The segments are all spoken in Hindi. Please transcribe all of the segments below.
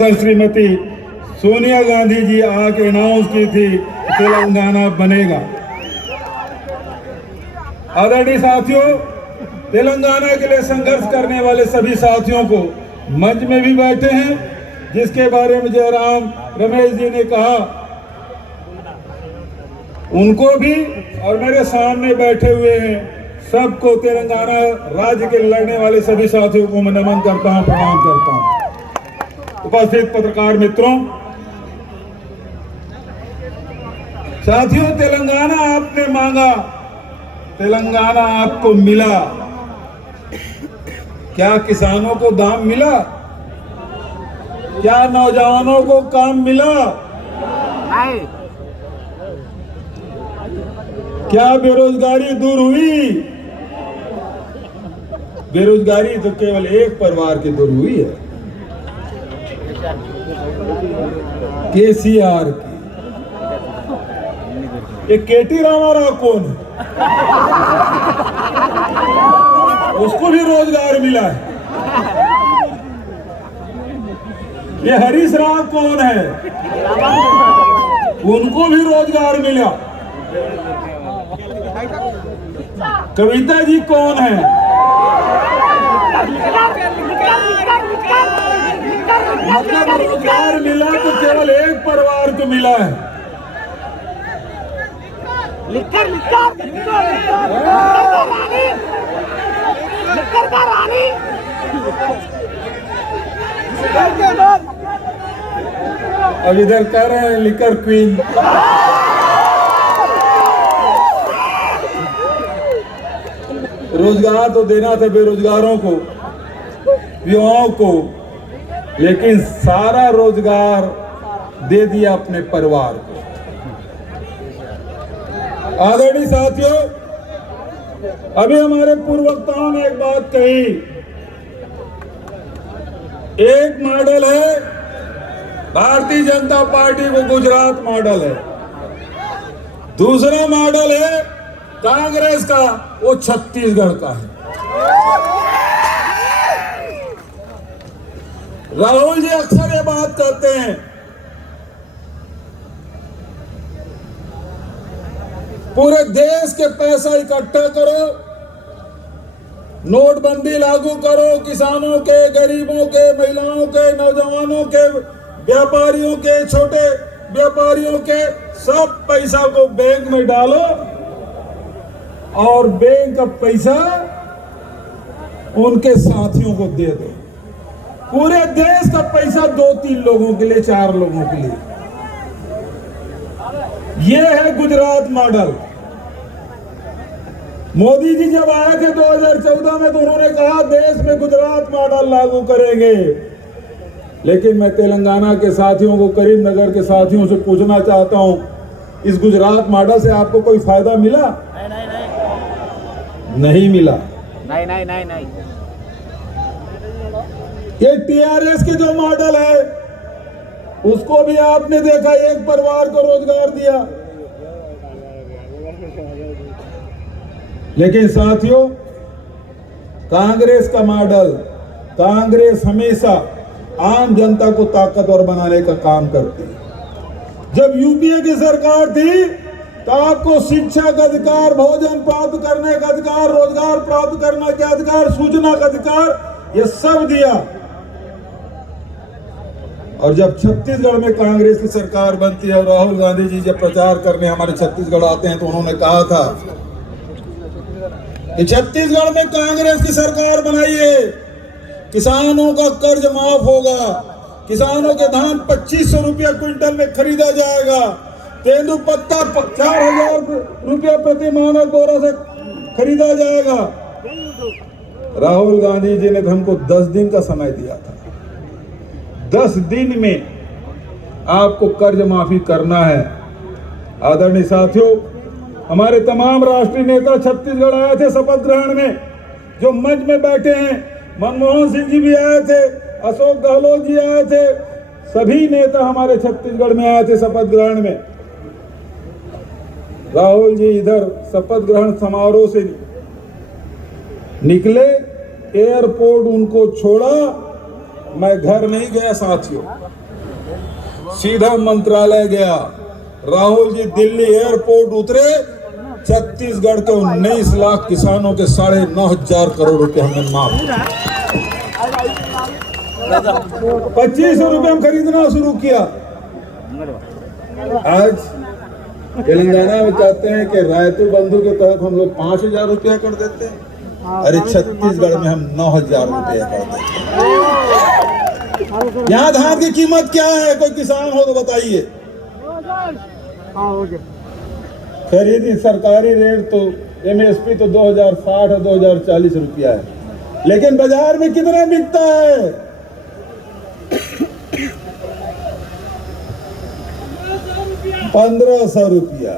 श्रीमती सोनिया गांधी जी आके अनाउंस की थी तेलंगाना बनेगा। आदरणीय साथियों, तेलंगाना के लिए संघर्ष करने वाले सभी साथियों को मंच में भी बैठे हैं, जिसके बारे में जयराम रमेश जी ने कहा, उनको भी और मेरे सामने बैठे हुए हैं सबको, तेलंगाना राज्य के लड़ने वाले सभी साथियों को मैं नमन करता हूं, प्रणाम करता हूं। उपस्थित पत्रकार मित्रों, साथियों, तेलंगाना आपने मांगा, तेलंगाना आपको मिला। क्या किसानों को दाम मिला? क्या नौजवानों को काम मिला? नहीं। क्या बेरोजगारी दूर हुई? बेरोजगारी तो केवल एक परिवार की दूर हुई है, केसीआर की। ये केटी रामाराव कौन है? उसको भी रोजगार मिला है। ये हरीश राव कौन है? उनको भी रोजगार मिला। कविता जी कौन है? मतलब रोजगार मिला तो केवल एक परिवार को मिला है। अब इधर कह रहे हैं लिकर क्वीन। रोजगार तो देना था बेरोजगारों को, युवाओं को, लेकिन सारा रोजगार दे दिया अपने परिवार को। आदरणीय साथियों, अभी हमारे पूर्व वक्ताओं ने एक बात कही, एक मॉडल है भारतीय जनता पार्टी को गुजरात मॉडल है, दूसरा मॉडल है कांग्रेस का, वो छत्तीसगढ़ का है। राहुल जी अक्सर ये बात कहते हैं, पूरे देश के पैसा इकट्ठा करो, नोटबंदी लागू करो, किसानों के, गरीबों के, महिलाओं के, नौजवानों के, व्यापारियों के, छोटे व्यापारियों के, सब पैसा को बैंक में डालो और बैंक का पैसा उनके साथियों को दे दो। पूरे देश का पैसा 2-3 लोगों के लिए, 4 लोगों के लिए। यह है गुजरात मॉडल। मोदी जी जब आए थे 2014 में तो उन्होंने कहा देश में गुजरात मॉडल लागू करेंगे, लेकिन मैं तेलंगाना के साथियों को, करीमनगर के साथियों से पूछना चाहता हूं, इस गुजरात मॉडल से आपको कोई फायदा मिला? नहीं मिला। नहीं। ये टीआरएस के जो मॉडल है उसको भी आपने देखा, एक परिवार को रोजगार दिया। लेकिन साथियों, कांग्रेस का मॉडल, कांग्रेस हमेशा आम जनता को ताकतवर बनाने का काम करती है। जब यूपीए की सरकार थी तो आपको शिक्षा का अधिकार, भोजन प्राप्त करने का अधिकार, रोजगार प्राप्त करने का अधिकार, सूचना का अधिकार, ये सब दिया। और जब छत्तीसगढ़ में कांग्रेस की सरकार बनती है और राहुल गांधी जी जब प्रचार करने हमारे छत्तीसगढ़ आते हैं तो उन्होंने कहा था कि छत्तीसगढ़ में कांग्रेस की सरकार बनाइए, किसानों का कर्ज माफ होगा, किसानों के धान 2500 रुपया क्विंटल में खरीदा जाएगा, तेंदुपत्ता 4000 रुपया प्रति मानक बोरा से खरीदा जाएगा। राहुल गांधी जी ने हमको 10 दिन का समय दिया था। 10 दिन में आपको कर्ज माफी करना है। आदरणीय साथियों, हमारे तमाम राष्ट्रीय नेता छत्तीसगढ़ आए थे शपथ ग्रहण में, जो मंच में बैठे हैं। मनमोहन सिंह जी भी आए थे, अशोक गहलोत जी आए थे, सभी नेता हमारे छत्तीसगढ़ में आए थे शपथ ग्रहण में। राहुल जी इधर शपथ ग्रहण समारोह से निकले, एयरपोर्ट उनको छोड़ा मैं घर नहीं गया साथियों, सीधा मंत्रालय गया। राहुल जी दिल्ली एयरपोर्ट उतरे, छत्तीसगढ़ के 19 लाख किसानों के 9,500 करोड़ रुपए हमने माफ। 2500 रुपए हम खरीदना शुरू किया। आज तेलंगाना में चाहते हैं कि रायतु बंधु के तहत हम लोग 5,000 रुपया कर देते हैं, अरे छत्तीसगढ़ में हम 9,000 रुपया कर देते हैं। यहाँ धान की कीमत क्या है, कोई किसान हो तो बताइए। खरीदी सरकारी रेट तो एमएसपी तो 2060 और 2040 रुपया है, लेकिन बाजार में कितना बिकता है? 1,500 रुपया।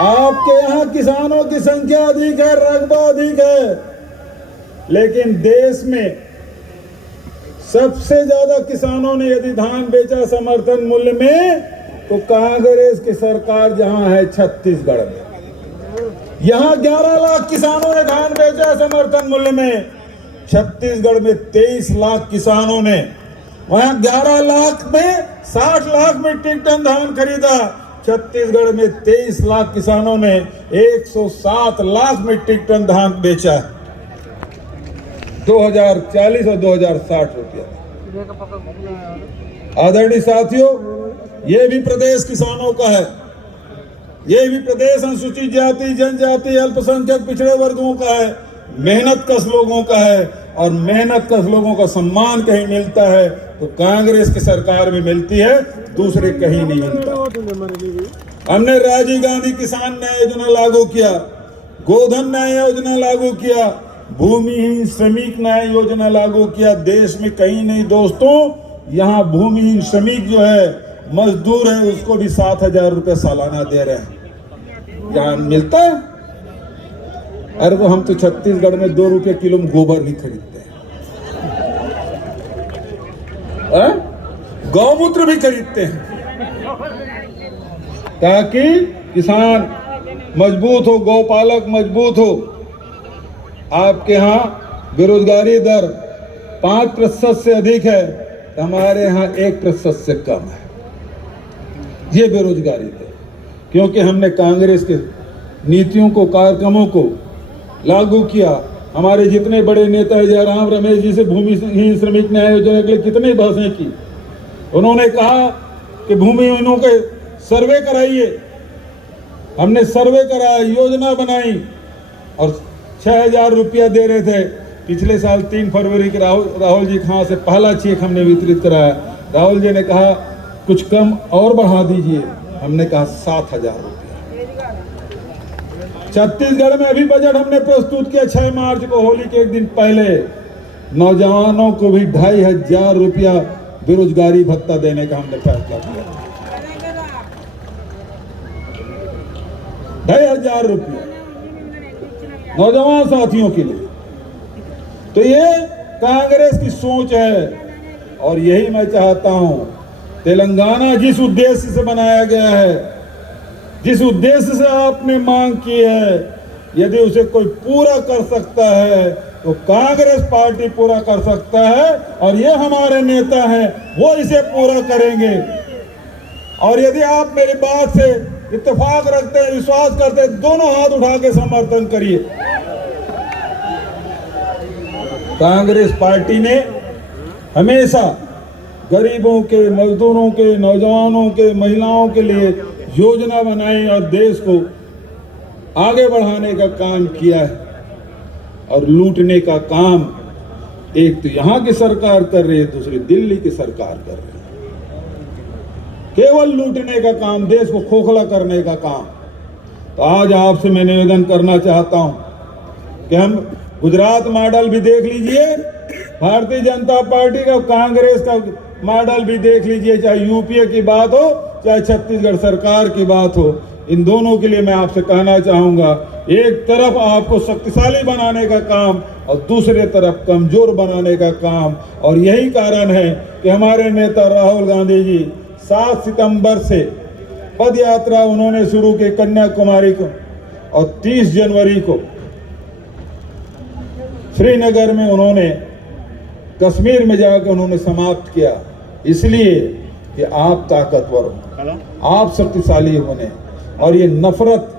आपके यहाँ किसानों की संख्या अधिक है, रकबा अधिक है, लेकिन देश में सबसे ज्यादा किसानों ने यदि धान बेचा समर्थन मूल्य में, तो कांग्रेस की सरकार जहां है छत्तीसगढ़ में। यहां 11 लाख किसानों ने धान बेचा समर्थन मूल्य में, छत्तीसगढ़ में 23 लाख किसानों ने, वहां 11 लाख में 60 लाख मीट्रिक टन धान खरीदा, छत्तीसगढ़ में 23 लाख किसानों ने 107 लाख मीट्रिक टन धान बेचा, 2040 और 2060 रुपया। आदरणीय साथियों, ये भी प्रदेश किसानों का है, ये भी प्रदेश अनुसूचित जाति, जनजाति, अल्पसंख्यक, पिछड़े वर्गों का है, मेहनत कश लोगों का है, और मेहनत कश लोगों का सम्मान कहीं मिलता है तो कांग्रेस की सरकार में मिलती है, दूसरे कहीं नहीं मिलता। हमने राजीव गांधी किसान न्याय योजना लागू किया, गोधन न्याय योजना लागू किया, भूमिहीन श्रमिक न्याय योजना लागू किया। देश में कहीं नहीं दोस्तों, यहाँ भूमिहीन श्रमिक जो है, मजदूर है, उसको भी 7,000 रुपये सालाना दे रहे हैं। यहाँ मिलता है? अरे वो हम तो छत्तीसगढ़ में 2 रुपये किलो में गोबर भी खरीदते हैं, गौमूत्र भी खरीदते हैं, ताकि किसान मजबूत हो, गौपालक मजबूत हो। आपके यहाँ बेरोजगारी दर 5% से अधिक है, हमारे यहाँ 1% से कम है। ये बेरोजगारी दर, क्योंकि हमने कांग्रेस के नीतियों को, कार्यक्रमों को लागू किया। हमारे जितने बड़े नेता है, जयराम रमेश जी से भूमिहीन श्रमिक न्याय योजना के लिए कितनी बहसें की। उन्होंने कहा कि भूमिहीनों के सर्वे कराइए, हमने सर्वे कराया, योजना बनाई और 6,000 रुपया दे रहे थे। पिछले साल 3 फरवरी के राहुल जी खां से पहला चेक हमने वितरित कराया। राहुल जी ने कहा कुछ कम और बढ़ा दीजिए, हमने कहा 7,000 रुपया। छत्तीसगढ़ में अभी बजट हमने प्रस्तुत किया 6 मार्च को, होली के एक दिन पहले, नौजवानों को भी 2,500 रुपया बेरोजगारी भत्ता देने का हमने फैसला किया। 2,500 रुपया नौजवान साथियों के लिए। तो ये कांग्रेस की सोच है, और यही मैं चाहता हूं। तेलंगाना जिस उद्देश्य से बनाया गया है, जिस उद्देश्य से आपने मांग की है, यदि उसे कोई पूरा कर सकता है तो कांग्रेस पार्टी पूरा कर सकता है, और ये हमारे नेता हैं, वो इसे पूरा करेंगे। और यदि आप मेरी बात से इत्तेफाक रखते हैं, विश्वास करते हैं, दोनों हाथ उठा के समर्थन करिए। कांग्रेस पार्टी ने हमेशा गरीबों के, मजदूरों के, नौजवानों के, महिलाओं के लिए योजना बनाई और देश को आगे बढ़ाने का काम किया है। और लूटने का काम एक तो यहाँ की सरकार कर रही है, दूसरी दिल्ली की सरकार कर रही है। केवल लूटने का काम, देश को खोखला करने का काम। तो आज आपसे मैं निवेदन करना चाहता हूं कि हम गुजरात मॉडल भी देख लीजिए, भारतीय जनता पार्टी का, कांग्रेस का मॉडल भी देख लीजिए, चाहे यूपीए की बात हो, चाहे छत्तीसगढ़ सरकार की बात हो। इन दोनों के लिए मैं आपसे कहना चाहूंगा, एक तरफ आपको शक्तिशाली बनाने का काम और दूसरे तरफ कमजोर बनाने का काम। और यही कारण है कि हमारे नेता राहुल गांधी जी 7 सितंबर से पद यात्रा उन्होंने शुरू की कन्याकुमारी को, और 30 जनवरी को श्रीनगर में उन्होंने कश्मीर में जाकर उन्होंने समाप्त किया, इसलिए कि आप ताकतवर हो, आप शक्तिशाली बने। और ये नफरत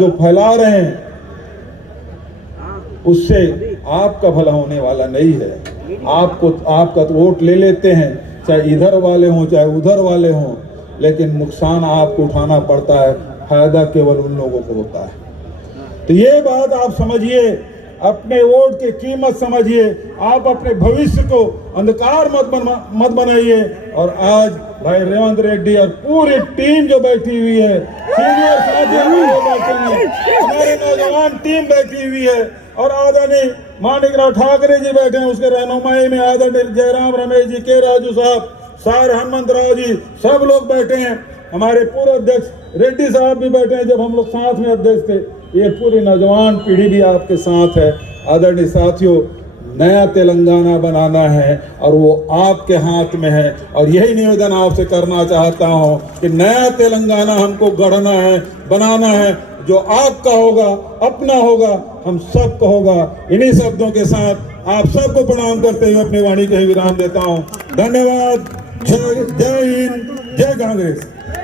जो फैला रहे हैं उससे आपका भला होने वाला नहीं है। आपका तो वोट ले लेते हैं, चाहे इधर वाले हों चाहे उधर वाले हों, लेकिन नुकसान आपको उठाना पड़ता है, फायदा केवल उन लोगों को होता है। तो ये बात आप समझिए, अपने वोट की कीमत समझिए, आप अपने भविष्य को अंधकार मत बनाइए। और आज भाई रेवंत रेड्डी और पूरी टीम जो बैठी हुई है, सीनियर साथी बैठे हैं, हमारे नौजवान टीम बैठी हुई है, और आदरणीय माणिकराव ठाकरे जी बैठे हैं, उसके रहनुमाई में आदरणीय जयराम रमेश जी, के राजू साहब, सार हनुमंतराव जी, सब लोग बैठे हैं। हमारे पूर्व अध्यक्ष रेड्डी साहब भी बैठे हैं, जब हम लोग साथ में अध्यक्ष थे। ये पूरी नौजवान पीढ़ी भी आपके साथ है। आदरणीय साथियों, नया तेलंगाना बनाना है और वो आपके हाथ में है। और यही निवेदन आपसे करना चाहता हूँ कि नया तेलंगाना हमको गढ़ना है, बनाना है, जो आपका होगा, अपना होगा, हम सबका होगा। इन्हीं शब्दों के साथ आप सबको प्रणाम करते हुए अपनी वाणी को विराम देता हूँ। धन्यवाद। जय हिंद, जय कांग्रेस।